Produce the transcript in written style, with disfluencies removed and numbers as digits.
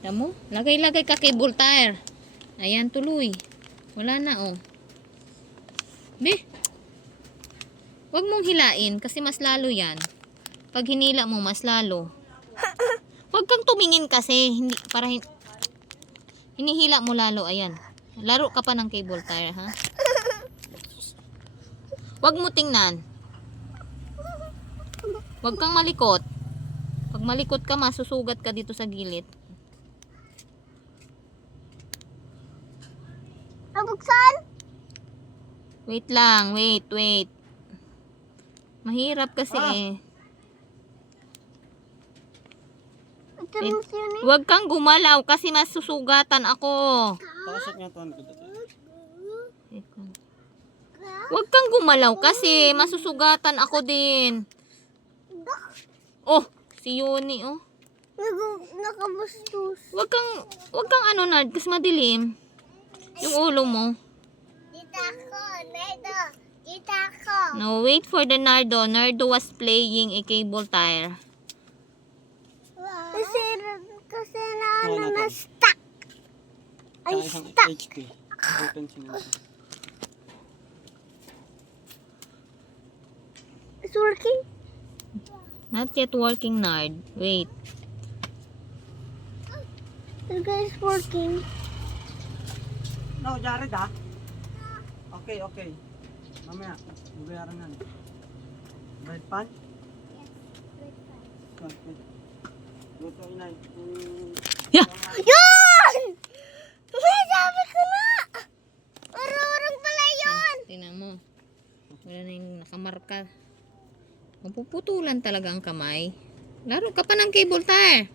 Tamo? Lagay-lagay ka cable tire. Ayan, tuloy. Wala na, oh. Be. Huwag mong hilain kasi mas lalo yan. Pag hinila mo, mas lalo. Huwag kang tumingin kasi. Hindi, para hinihila mo lalo. Ayan. Laro ka pa ng cable tire, ha? Huwag mo tingnan. Huwag kang malikot. Pag malikot ka, masusugat ka dito sa gilid. Nabuksan? Wait lang, wait. Mahirap kasi eh. Huwag kang gumalaw kasi masusugatan ako. Huwag kang gumalaw kasi masusugatan ako din. Oh, si Yoni, oh. Nakabustos. Huwag kang ano, Nard, kasi madilim. Yung ulo mo. Dito ako, Nardo. Dito ako. No, wait for the Nardo. Nardo was playing a cable tire. Kasi na stuck. Ay, stuck. HP. Open siya. It's working? Not yet working, Nard. Wait. The guy is working. No, Jared ah. Okay. Mamaya, bubayaran na. Bread pan? Okay. Luto inay. Yeah! Yun! May sabi ko na! Marurong pala yun! Tingnan mo. Wala na yung nakamarka. Mapuputulan talaga ang kamay. Laro ka pa ng cable tire.